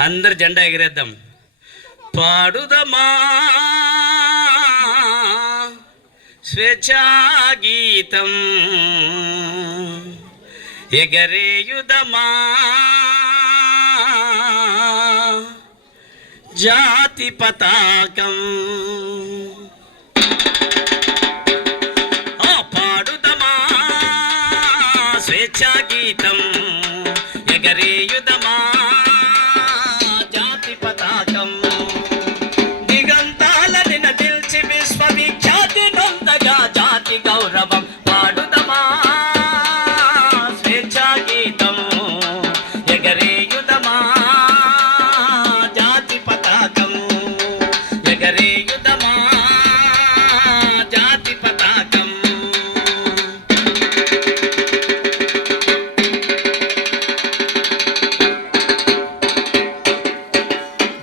అందరు జెండా ఎగిరేద్దాం. పాడుదమా స్వేచ్ఛా గీతం, ఎగరేయుదమా జాతి పతాకం. పాడుదమా స్వేచ్ఛా గీతం, ఎగరేయుదమా జాతి పతాకం. దిగంతాలని నదిల్చి విశ్వవిఖ్యాతి నొందగా జాతి గౌరవం. పాడుదమా స్వేచ్ఛా గీతం, ఎగరేయుదమా జాతి పతాకం, ఎగరేయుదమా జాతి పతాకం.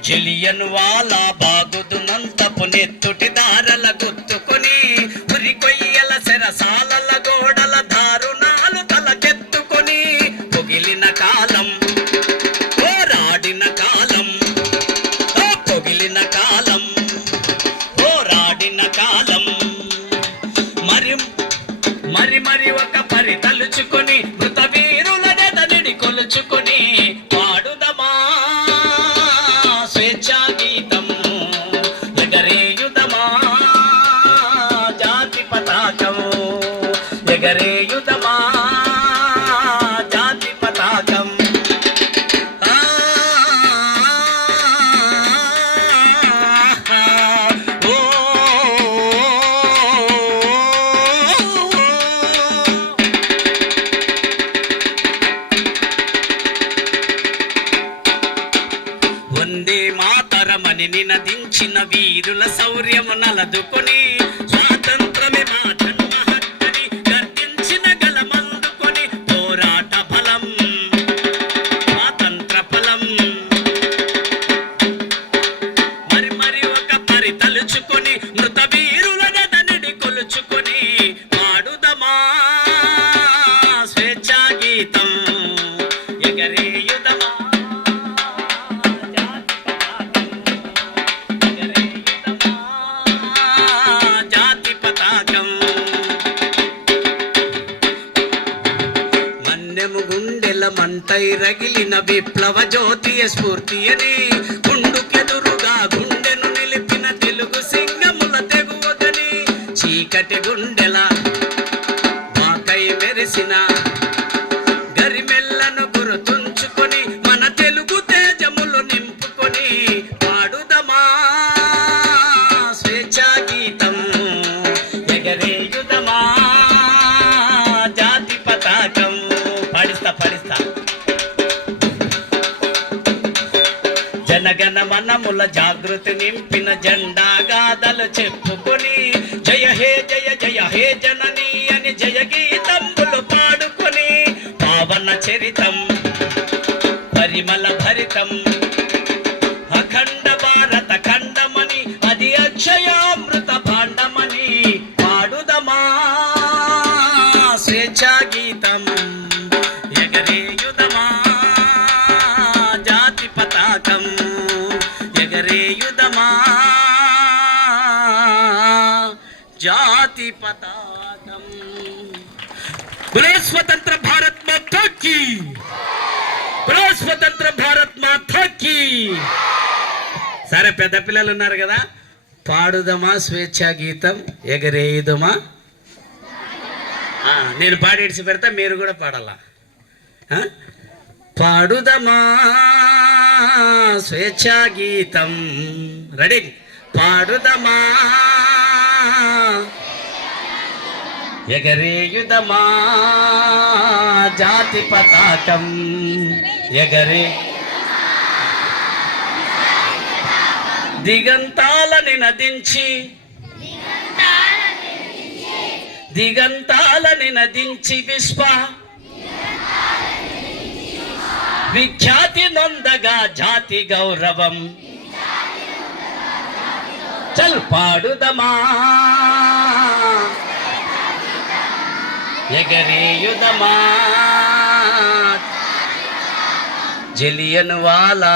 జలియన్ వాలా బాగుదునంతపు నెత్తుటి దారల గుర్తుకొని, ఉరి కొయ్యల సెరసాలల గోడల దారుణాలు తలకెత్తుకొని, పొగిలిన కాలం పోరాడిన కాలం, పొగిలిన కాలం పోరాడిన కాలం. మరి మరి మరి ఒక పరి తలుచుకొని, మృత వీరుల నెదనిడి కొలుచుకొని, పాడుదమా స్వేచ్ఛా గీతం, ఎగరేయుదమా జాతి పతాకం, ఎగరేయుదమా జాతి పతాకం. వందే మాతరమని నినదించిన వీరుల శౌర్యము నలదుకొని, స్వాతంత్రమే మా జన్మ హక్కని గర్జించిన గలమందుకొని, పోరాట ఫలం స్వాతంత్ర ఫలం. మరి మరి ఒక పరి తలుచుకొని, మృత వీరుల నెదనిడి కొలుచుకొని, పాడుదమా స్వేచ్ఛా గీతం, ఎగరేయుదమా జాతి పతాకం. మన్నెము గుండెల మంటై రగిలిన విప్లవ జ్యోతియ స్ఫూర్తి అని, గుండుకెదురుగా గుండెను నిలిపిన తెలుగు సింగముల తెగువగని, చీకటి గుండెల మాకై మెరిసిన గరిమెల్లను గుర్తుంచుకొని, మన తెలుగు తేజములు నింపుకొని, పాడుదమా స్వేచ్ఛా గీతం, ఎగరేయుదమా జాతి పతాకం. పాడిస్తా పాడిస్తా. జనగణ మనముల జాగృతి నింపిన జెండా గాథలు చెప్పుకొని, జయ హే జయ జయ హే జనని అని జయ గీతంబులు పాడుకొని, పావన చరితం పరిమళ భరితం, అఖండ భారత ఖండమని అది అక్షయామృత భాండమని, పాడుదమా స్వేచ్ఛా గీతం, ఎగరేయుదమా జాతి పతాకం, ఎగరేయుదమా జాతి పతాకం. బోలో స్వతంత్ర భారత్ మాతా కీ, బోలో స్వతంత్ర భారత్ మాతా కీ. సరే, పెద్ద పిల్లలు ఉన్నారు కదా, పాడుదమా స్వేచ్ఛా గీతం, ఎగరేయుదమా. నేను పాడి ఇడిచి పెడతా, మీరు కూడా పాడాలా. పాడుదమా స్వేచ్ఛా గీతం, రెడీ. పాడుదమా ఎగరేయుదమా జాతి పతాకం, ఎగరే దిగంతాలని నదించి, దిగంతాలని నదించి విశ్వ విఖ్యాతి నొందగా జాతి గౌరవం. చల్ పాడుదమా ఎగరేయుదమా. జలియన్ వాలా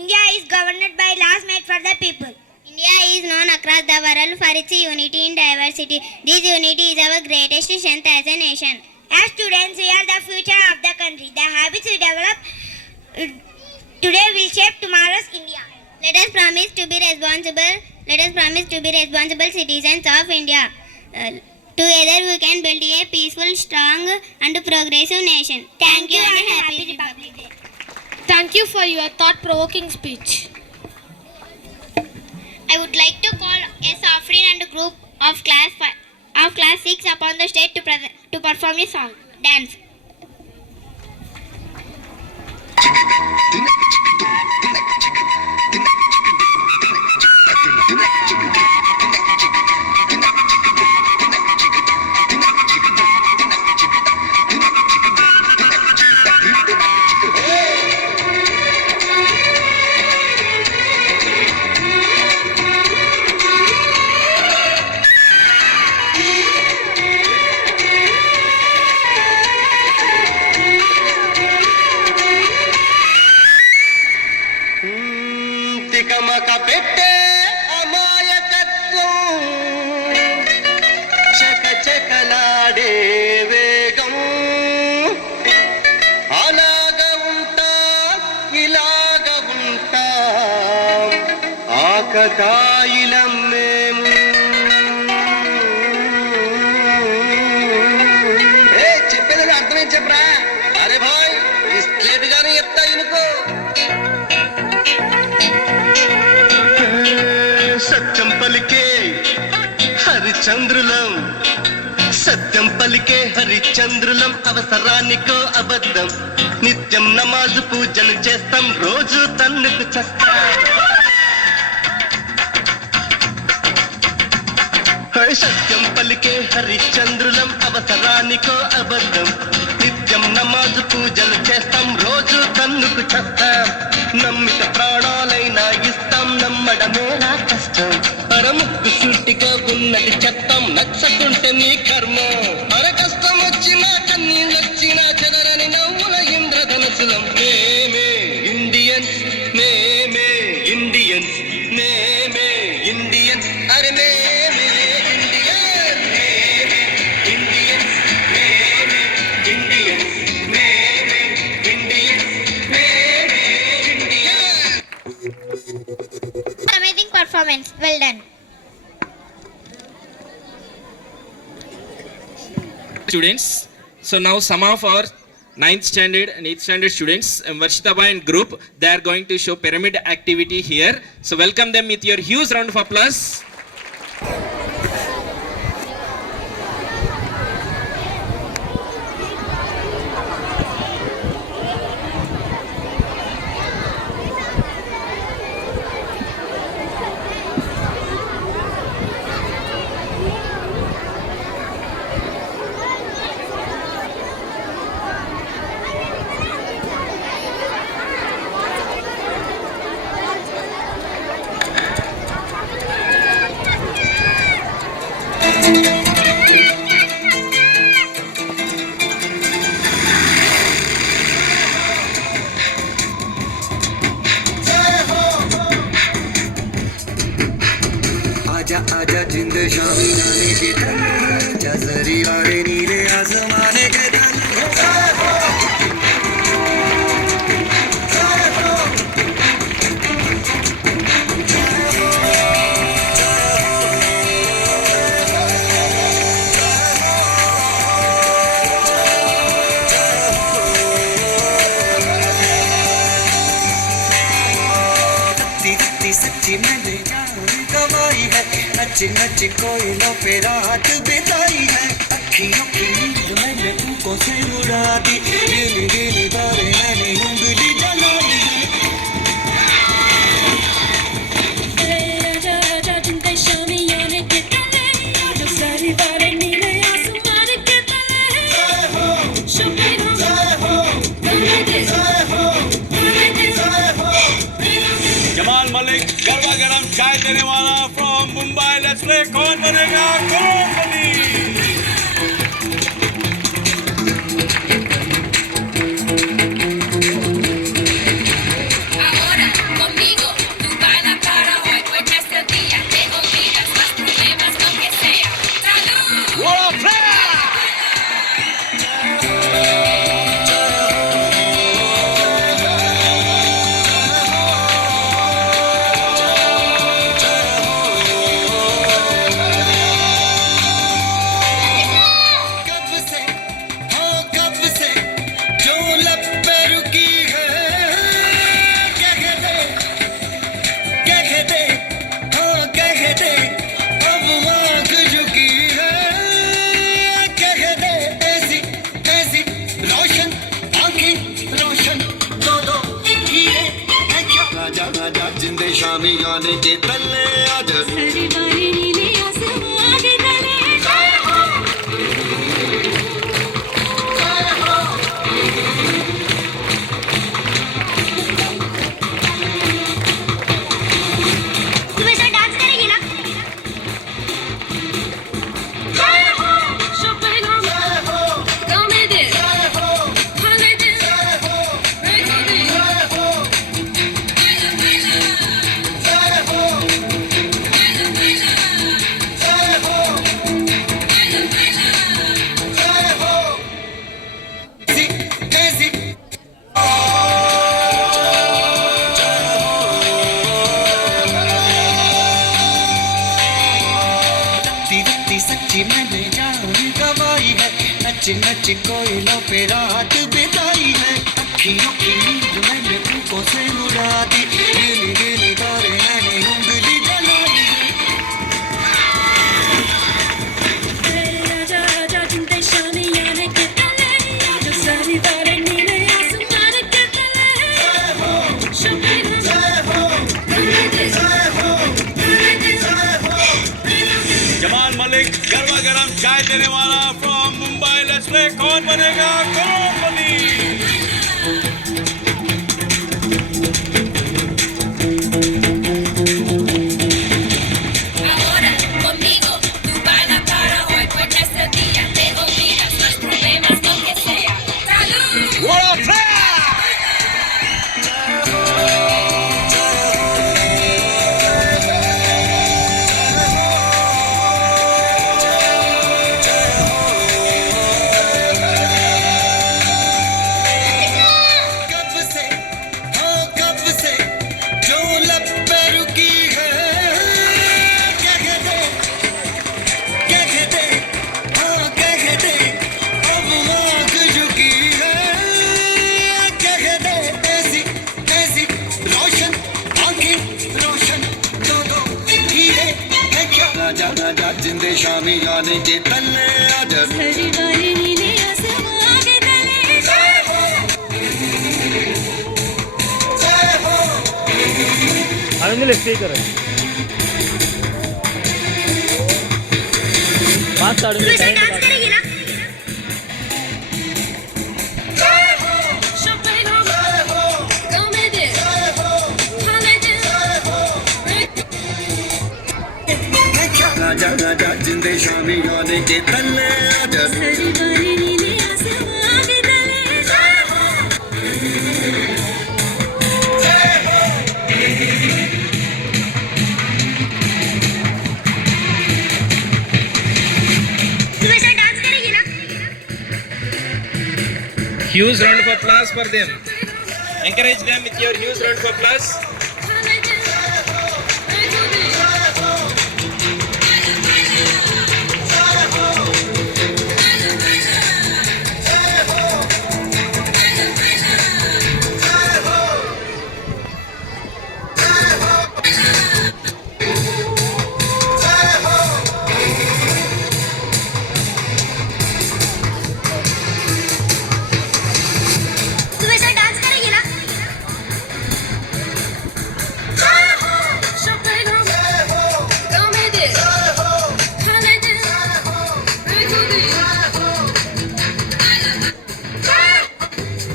India is governed by laws made for the people. India is known across the world for its unity in diversity. This unity is our greatest strength as a nation. As students, we are the future of the country. The habits we develop today will shape tomorrow's India. Let us promise to be responsible. Let us promise to be responsible citizens of India. Together we can build a peaceful, strong and progressive nation. Thank you and happy Republic Day. Thank you for your thought-provoking speech. I would like to call a Safrin and group of class 6 upon the stage to perform a song dance. తికమక పెట్టే అమాయకత్వం చకచకలాడే వేగం అలాగ ఉంటా ఇలాగ ఉంటా ఆకతాయిలం మేము చెప్పేది అర్థమే చెప్పరా అరే భాయ్ స్ట్రేట్ గానే చెప్తా ఇనుకో సత్యం పలికే హరిచంద్రులం సత్యం పలికే హరిచంద్రులం అవసరానికో అబద్ధం నిత్యం నమాజు పూజలు చేస్తాం రోజు తన్నుకు చస్తాం సత్యం పలికే హరిచంద్రులం అవసరానికో అబద్ధం నిత్యం నమాజు పూజలు చేస్తాం రోజు తన్నుకు చస్తాం నమ్మిత ప్రాణాలైనా ఇస్తాం నమ్మడమేలా కష్టం అరముక్కు సూటిగా ఉన్నది చెత్తం నచ్చకుంటే నీ కర్మ అర కష్టం వచ్చినా కన్నీళ్ళు వచ్చినా చెదరని నవ్వుల ఇంద్రధనుసులం మేమే ఇండియన్స్ మేమే ఇండియన్స్ మేమే ఇండియన్స్ అరే మేమే ఇండియన్స్ మేమే ఇండియన్స్ మేమే ఇండియన్స్ మేమే ఇండియన్స్ మేమే Indians Amazing performance. Well done. Students, so now some of our 9th standard and 8th standard students, Varshitaba and group, they are going to show pyramid activity here. So welcome them with your huge round of applause. आजा आजा जिंद शामी जाने के तन आजा जरी वाले नीले आसमाने के तन सच्ची मैंने जान कमाई है नच नच कोयलों पे रात बिताई है अखियों की नींद मैंने उनको से उड़ा दी गिली गिली तारे मैंने उंगली जलाई है जमाल मलिक गरबा गरम चाय देने वाला फ्रॉम मुंबई लेट्स प्ले कौन बनेगा करोड़पति जिंदे शामी आने के तले आज तुम ऐसा डांस करेगी ना? सच्ची मैंने जान गवाई है नच नच कोयलों पे रात बिताई है अखियों की नींद मैंने फूकों से उड़ा दी गिली गिली तारे मैंने उंगली जलाई है जमाल मलिक गरबा गरम चाय देने वाला फ्रॉम मुंबई लेट्स प्ले कौन बनेगा करोड़पति Ahora conmigo tú baila para hoy, porque ese día te olvidas los problemas, lo que sea. ¡Salud! कब से जो लब पे रुकी है क्या कहते हाँ क्या कहते अब आँख झुकी है क्या कहते ऐसी ऐसी रोशन आंखें रोशन दो हीरे है क्या राजा राजा जिंदे शामी आने के तले आजा अरविंद स्पीकर बात तुम ऐसा डांस करेगी ना? राजा राजा जिंदे शामी आने के तले आजा तुम ऐसा डांस करेगी ना? Huge round of applause for them. Encourage them with your huge round of applause. तुम ऐसा डांस करेगी ना?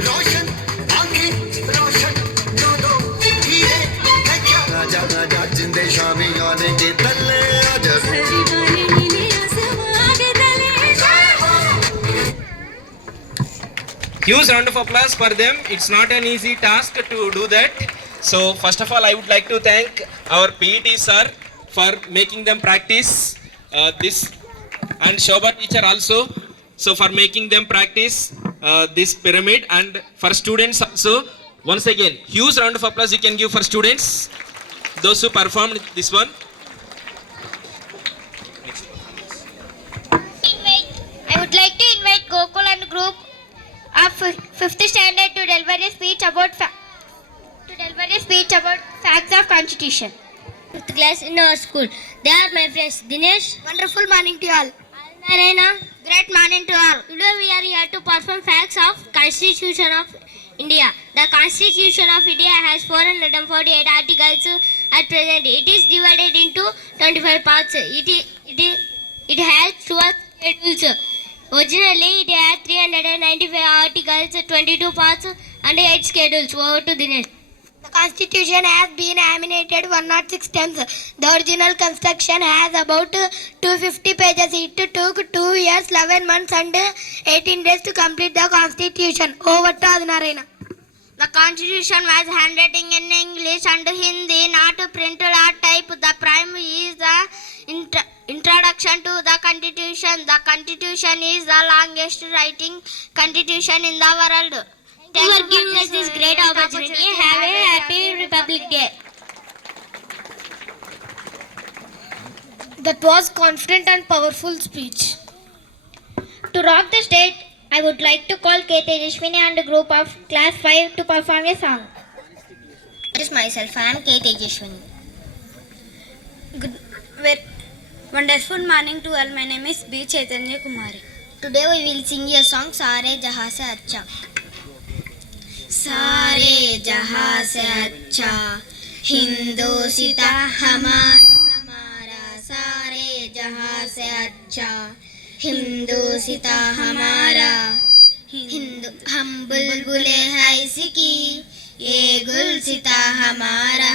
रोशन आंखें रोशन दो हीरे है क्या राजा राजा जिंदे शामी आने के तले आजा Huge round of applause for them. It's not an easy task to do that. So first of all, I would like to thank our PET sir for making them practice this, and Shobha teacher also. So for making them practice this pyramid, and for students also. Once again, huge round of applause you can give for students, those who performed this one. I would like to invite Gokul and group of 5th standard to deliver a speech about facts of Constitution. 5th class in our school. They are my friends. Dinesh. Wonderful morning to all. Narayana. Great morning to all. Today we are here to perform facts of Constitution of India. The Constitution of India has 448 articles at present. It is divided into 25 parts. It has 12 schedules. Originally, it had 395 articles, 22 parts, and 8 schedules. Over to the next. The Constitution has been amended 106 times. The original construction has about 250 pages. It took 2 years, 11 months, and 18 days to complete the Constitution. Over to Adinarayana. The Constitution was handwritten in English and Hindi, not printed or type. The prime is the introduction to the Constitution. The Constitution is the longest writing Constitution in the world. Thank you for giving us this great opportunity. Have a happy Republic Day. That was confident and powerful speech. To rock the stage, I would like to call K. Tejashwini and a group of class 5 to perform a song. Introduce myself. I am K. Tejashwini. Wonderful morning to all. My name is B. Chaitanya Kumari. Today we will sing a song सारे जहाँ से अच्छा. सारे जहाँ से अच्छा हिंदोसिता हमारा सारे जहाँ से अच्छा हिंदोसिता हमारा हिंदू हम बुलबुले हैं इसकी ये गुलसिता हमारा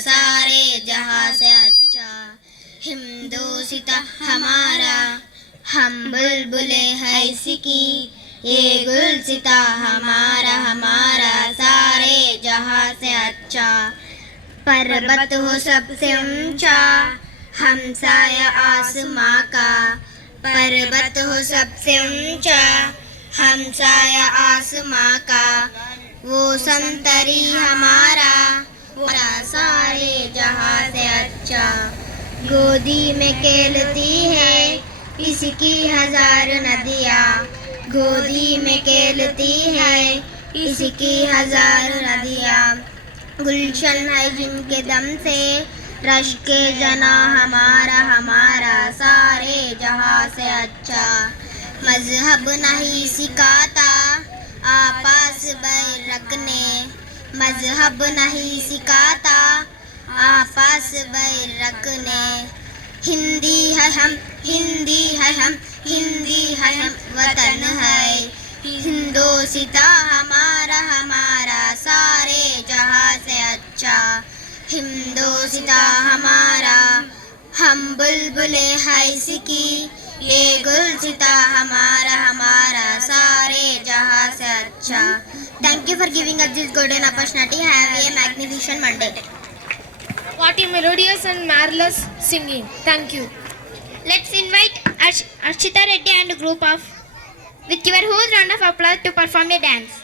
सारे जहाँ से अच्छा हिंदोसिता हमारा हम बुलबुले हैं इसकी ये गुलसिता हमारा सारे जहाँ से अच्छा पर्वत हो सबसे ऊंचा हमसाया आसमां का पर्वत हो सबसे ऊंचा हमसाया आसमां का वो संतरी हमारा सारे जहाँ से अच्छा गोदी में खेलती है इसकी 1000 नदियाँ गोदी में खेलती है इसकी 1000 नदियाँ गुलशन है जिनके दम से रश के जना हमारा सारे जहाँ से अच्छा मजहब नहीं सिखाता आपस बैर रखने मजहब नहीं सिखाता आपस बैर रखने हिंदी है हम वतन है हिंदोसिता हमारा सारे जहाँ से अच्छा हिंदोसिता हमारा हम बुलबुले है इसकी ये गुलसिता हमारा सारे जहाँ से अच्छा. Thank you for giving us this golden opportunity. Have a magnificent Monday. What a melodious and marvelous singing. Thank you. Let's invite Archita Reddy and a group of with your whole round of applause to perform a dance.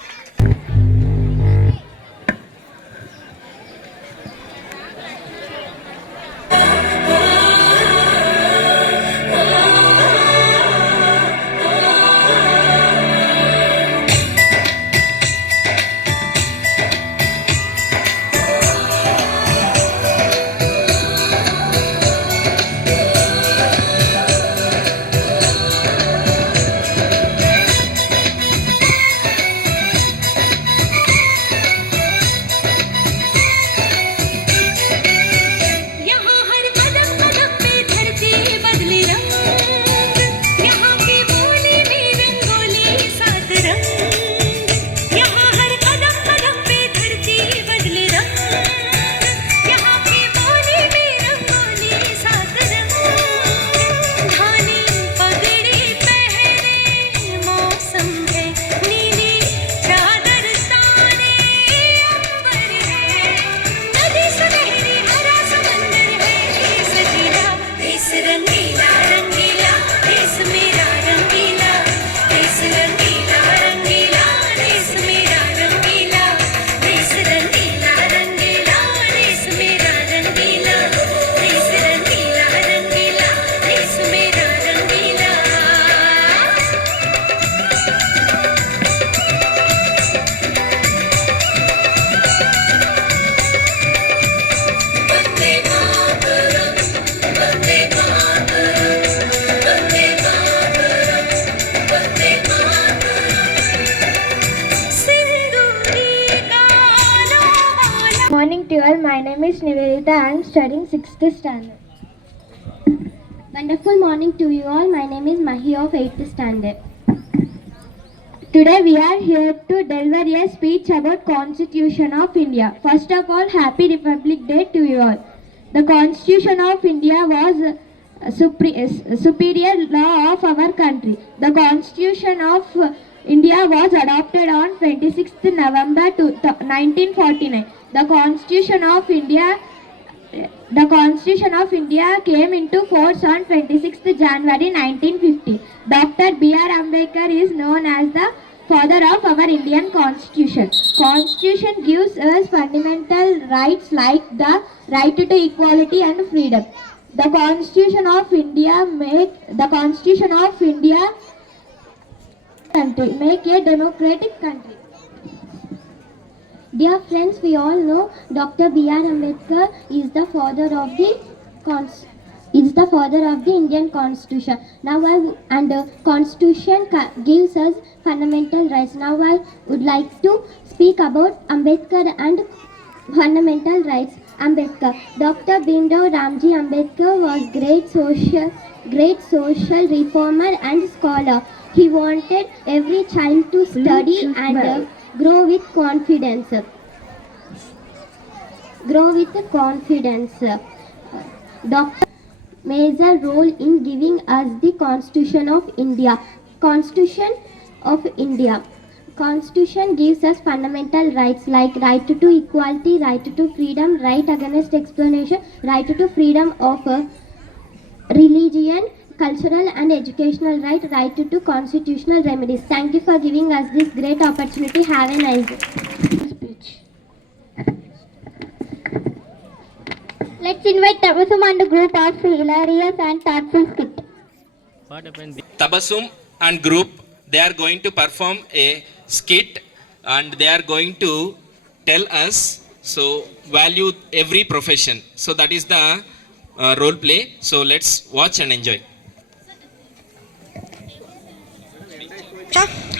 My name is Nivedita. I am studying 6th standard. Wonderful morning to you all. My name is Mahi of 8th standard. Today we are here to deliver a speech about Constitution of India. First of all, Happy Republic Day to you all. The Constitution of India was a superior law of our country. The Constitution of India was adopted on 26th November 1949. The Constitution of India came into force on 26th January 1950. Dr. B.R. Ambedkar is known as the father of our Indian Constitution. Constitution gives us fundamental rights like the right to equality and freedom. The Constitution of India make a democratic country. Dear friends, we all know Dr. B.R. Ambedkar is the father of the Indian Constitution. Constitution gives us fundamental rights. Now I would like to speak about Ambedkar and fundamental rights. Ambedkar. Dr. Bhimrao Ramji Ambedkar was great social reformer and scholar. He wanted every child to study and grow with confidence. Dr. Major role in giving us the Constitution of India. Constitution gives us fundamental rights like right to equality, right to freedom, right against exploitation, right to freedom of religion, cultural and educational right to constitutional remedies. Thank you for giving us this great opportunity. Have a nice day. Let's invite Tabasum and the group of hilarious and thoughtful skit. Tabasum and group, they are going to perform a skit and they are going to tell us, so value every profession. So that is the role play. So let's watch and enjoy.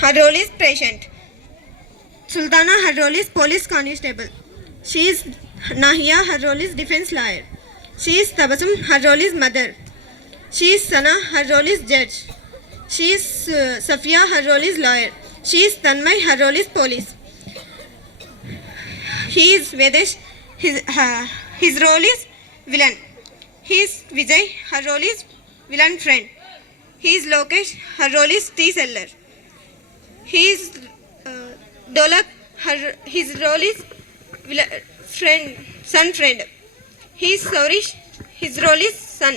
Her role is patient. Sultana, her role is police constable. She is Nahia, her role is defense lawyer. She is Tabasum, her role is mother. She is Sana, her role is judge. She is Safia, her role is lawyer. She is Tanmay, her role is police. He is Vedesh, his role is villain. He is Vijay, her role is villain friend. He is Lokesh, her role is tea seller. He is Dolak, his role is son friend. He is Saurish, his role is son.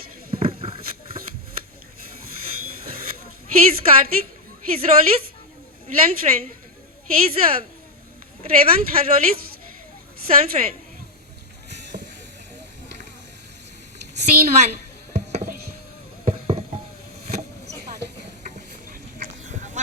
He is Karthik, his role is villain friend. He is Revant, her role is son friend. Scene 1.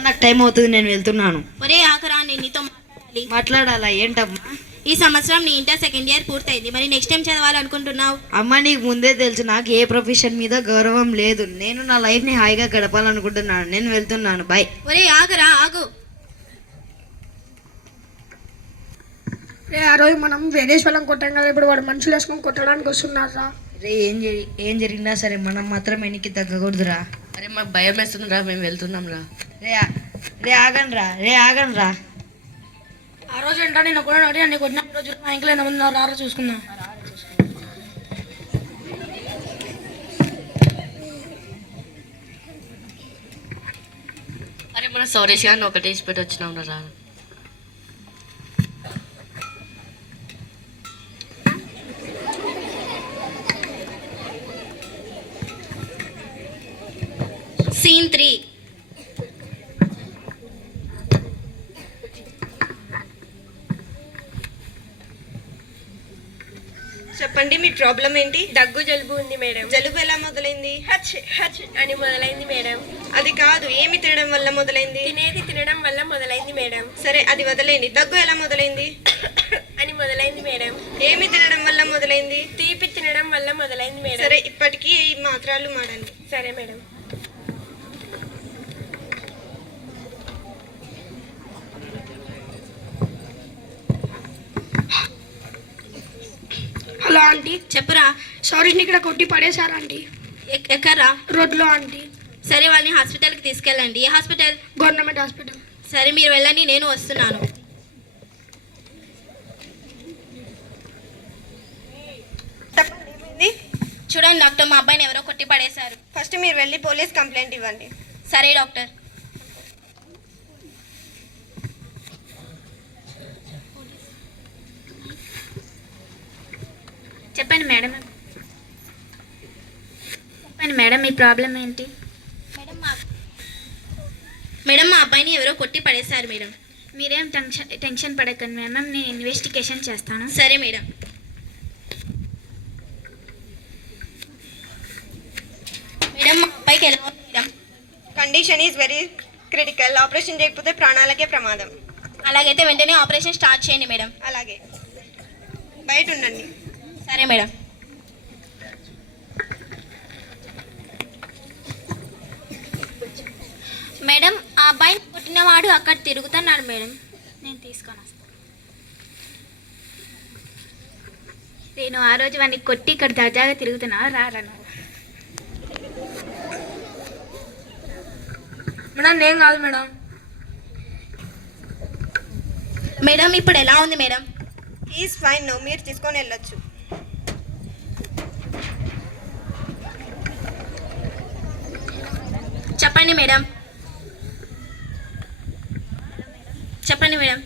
నాకు time అవుతుంది, నేను వెళ్తున్నాను. ఒరే ఆకరా, నేను నీతో మాట్లాడాలి. మాట్లాడాలా? ఏంటమ్మా? ఈ సంవత్సరం నీ ఇంటర్ సెకండ్ ఇయర్ పూర్తయింది. మరి నెక్స్ట్ టైం చదవాలనుకుంటున్నావు? అమ్మ, నీకు ముందే తెలుసు నాకు ఏ ప్రొఫెషన్ మీద గౌరవం లేదు. నేను నా లైఫ్ని హాయిగా గడపాలనుకుంటున్నాను. నేను వెళ్తున్నాను. బాయ్. ఒరే ఆగరా, ఆగు. ఆ రోజు మనం వేరేశ్వరం కొట్టాం కదా, ఇప్పుడు వాడు మనుషులు వేసుకొని కొట్టడానికి వస్తున్నారా? రే, ఏం జరిగినా సరే మనం మాత్రం వెనక్కి తగ్గకూడదురా. అరే, మాకు భయం వేస్తుందిరా, మేము వెళ్తున్నాం రా. రే ఆగండ్రా. ఆ రోజు ఏంటో నేను కూడా అన్ని కొట్టిన రోజు మా ఇంట్లో ఎంతమంది రారా చూసుకుందాం. అరే, మన సౌరేష్ గారిని ఒకటేసి పెట్టి వచ్చినాం రా. Scene 3. చెప్పండి, మీ ప్రాబ్లం ఏంటి? దగ్గు జలుబు ఉంది మేడం. జలుబు ఎలా మొదలైంది? హచ్ హచ్ అని మొదలైంది మేడం. అది కాదు, ఏమి తినడం వల్ల మొదలైంది? తినడం వల్ల మొదలైంది మేడం. సరే, అది వదిలేండి. దగ్గు ఎలా మొదలైంది? అని మొదలైంది మేడం. ఏమి తినడం వల్ల మొదలైంది? తీపి తినడం వల్ల మొదలైంది మేడం. సరే, ఇప్పటికీ ఈ మాత్రలు మాడండి. సరే మేడం. ఆంటీ. చెప్పురా. సౌరేష్ని ఇక్కడ కొట్టి పడేశారు ఆంటీ. ఎక్కడ్రా? రోడ్లో ఆంటీ. సరే వాళ్ళని హాస్పిటల్కి తీసుకెళ్ళండి. ఏ హాస్పిటల్? Government hospital. సరే మీరు వెళ్ళండి, నేను వస్తున్నాను. చూడండి డాక్టర్, మా అబ్బాయిని ఎవరో కొట్టి పడేశారు. ఫస్ట్ మీరు వెళ్ళి పోలీస్ కంప్లైంట్ ఇవ్వండి. సరే డాక్టర్. చెప్పండి మేడం. చెప్పండి మేడం, మీ ప్రాబ్లం ఏంటి? మేడం మా అబ్బాయిని ఎవరో కొట్టి పడేశారు మేడం. మీరేం టెన్షన్ పడకండి మేడం, నేను ఇన్వెస్టిగేషన్ చేస్తాను. సరే మేడం. మేడం మా అబ్బాయికి ఎలా ఉంది madam? Condition is very critical. Operation చేయకపోతే ప్రాణాలకే ప్రమాదం. అలాగైతే వెంటనే ఆపరేషన్ స్టార్ట్ చేయండి మేడం. అలాగే, బయట ఉండండి. సరే మేడం. మేడం ఆ అబ్బాయిని కొట్టినవాడు అక్కడ తిరుగుతున్నాడు మేడం. నేను తీసుకొని వస్తాను. నేను ఆ రోజు వాడిని కొట్టి ఇక్కడ దర్జాగా తిరుగుతున్నా, రాను. మేడం నేను కాదు మేడం. మేడం ఇప్పుడు ఎలా ఉంది మేడం? Is fine. నో, మీరు తీసుకొని వెళ్ళొచ్చు. చెప్పండి మేడం. చెప్పండి మేడం.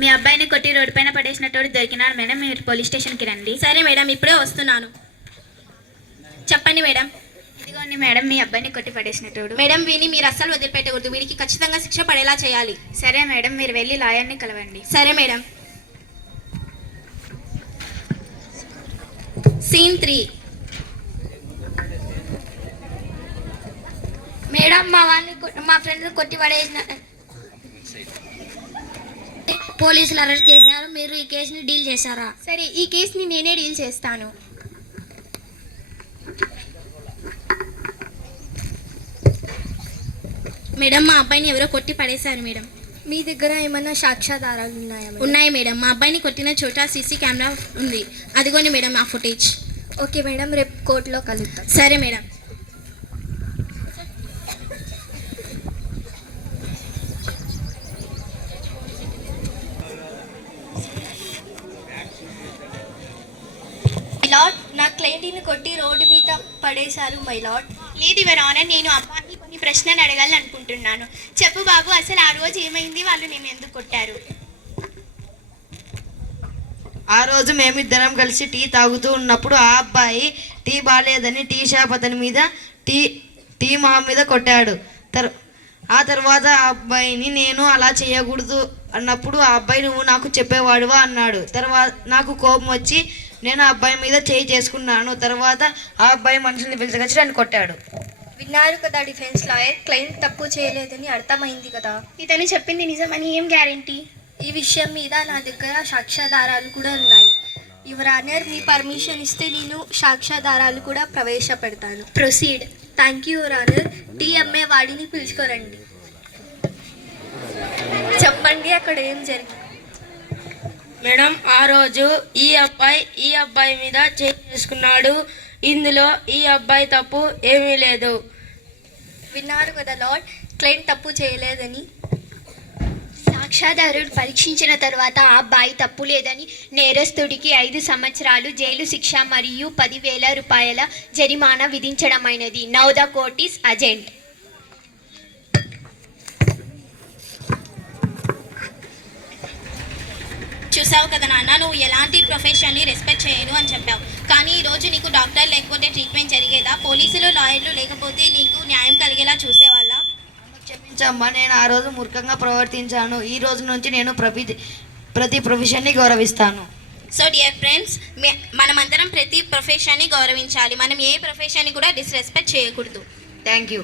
మీ అబ్బాయిని కొట్టి రోడ్డు పైన పడేసినట్టు దొరికినాడు మేడం. మీరు పోలీస్ స్టేషన్కి రండి. సరే మేడం, ఇప్పుడే వస్తున్నాను. చెప్పండి మేడం. ఇదిగోండి మేడం, మీ అబ్బాయిని కొట్టి పడేసినట్టు. మేడం వీని మీరు అస్సలు వదిలిపెట్టకూడదు. వీడికి ఖచ్చితంగా శిక్ష పడేలా చేయాలి. సరే మేడం, మీరు వెళ్ళి లాయర్ని కలవండి. సరే మేడం. సీన్ 3. మేడం మా ఫ్రెండ్ కొట్టి పడేసిన పోలీసులు అరెస్ట్ చేశారు. మీరు ఈ కేసుని డీల్ చేశారా? సరే, ఈ కేసుని నేనే డీల్ చేస్తాను. మేడం మా అబ్బాయిని ఎవరో కొట్టి పడేశారు మేడం. మీ దగ్గర ఏమైనా సాక్ష్యాధారాలు ఉన్నాయా? ఉన్నాయి మేడం. మా అబ్బాయిని కొట్టిన చోట సీసీ కెమెరా ఉంది. అదిగోండి మేడం ఆ ఫుటేజ్. ఓకే మేడం, రేపు కోర్టులో కలుద్దాం. సరే మేడం. మైలాడ్, నా క్లయింట్ని కొట్టి రోడ్డు మీద పడేశారు మైలాడ్. లేదు యువర్ ఆనర్, నేను అబ్బాయిని కొన్ని ప్రశ్నలు అడగాలనుకుంటున్నాను. చెప్పు బాబు, అసలు ఆ రోజు ఏమైంది? వాళ్ళు నేను ఎందుకు కొట్టారు? ఆ రోజు మేమిద్దరం కలిసి టీ తాగుతూ ఉన్నప్పుడు ఆ అబ్బాయి టీ బాగాలేదని టీ షాప్ అతని మీద టీ మొహం మీద కొట్టాడు. ఆ తర్వాత ఆ అబ్బాయిని నేను అలా చేయకూడదు అన్నప్పుడు ఆ అబ్బాయి నువ్వు నాకు చెప్పేవాడువా అన్నాడు. తర్వాత నాకు కోపం వచ్చి నేను ఆ అబ్బాయి మీద చేయి చేసుకున్నాను. తర్వాత ఆ అబ్బాయి మనుషుల్ని పిలిచకొచ్చి నన్ను కొట్టాడు. విన్నారు కదా డిఫెన్స్ లాయర్, క్లయింట్ తప్పు చేయలేదని అర్థమైంది కదా. ఇతను చెప్పింది నిజమని ఏం గ్యారెంటీ? ఈ విషయం మీద నా దగ్గర సాక్ష్యాధారాలు కూడా ఉన్నాయి. యువర్ ఆనర్, మీ పర్మిషన్ ఇస్తే నేను సాక్ష్యాధారాలు కూడా ప్రవేశపెడతాను. Proceed. Thank you your honour. Tea అమ్మే వాడిని పిలుచుకోరండి. చెప్పండి, అక్కడ ఏం జరిగింది? మేడం, ఆ రోజు ఈ అబ్బాయి మీద చేసుకున్నాడు. ఇందులో ఈ అబ్బాయి తప్పు ఏమీ లేదు. విన్నారు కదా లార్డ్, క్లయింట్ తప్పు చేయలేదని. సాక్ష్యాధారుడు పరీక్షించిన తర్వాత ఆ అబ్బాయి తప్పు లేదని నేరస్తుడికి 5 సంవత్సరాలు జైలు శిక్ష మరియు 10,000 రూపాయల జరిమానా విధించడమైనది. Now the court is adjourned. చూసావు కదా నాన్న, నువ్వు ఎలాంటి ప్రొఫెషన్ని రెస్పెక్ట్ చేయను అని చెప్పావు. కానీ ఈరోజు నీకు డాక్టర్ లేకపోతే ట్రీట్మెంట్ జరిగేదా? పోలీసులు లాయర్లు లేకపోతే నీకు న్యాయం కలిగేలా చూసేవాళ్ళ? క్షమించమ్మా, నేను ఆ రోజు మూర్ఖంగా ప్రవర్తించాను. ఈ రోజు నుంచి నేను ప్రతి ప్రొఫెషన్ని గౌరవిస్తాను. సో డియర్ ఫ్రెండ్స్, మనమందరం ప్రతి ప్రొఫెషన్ని గౌరవించాలి. మనం ఏ ప్రొఫెషన్ని కూడా డిస్రెస్పెక్ట్ చేయకూడదు. Thank you.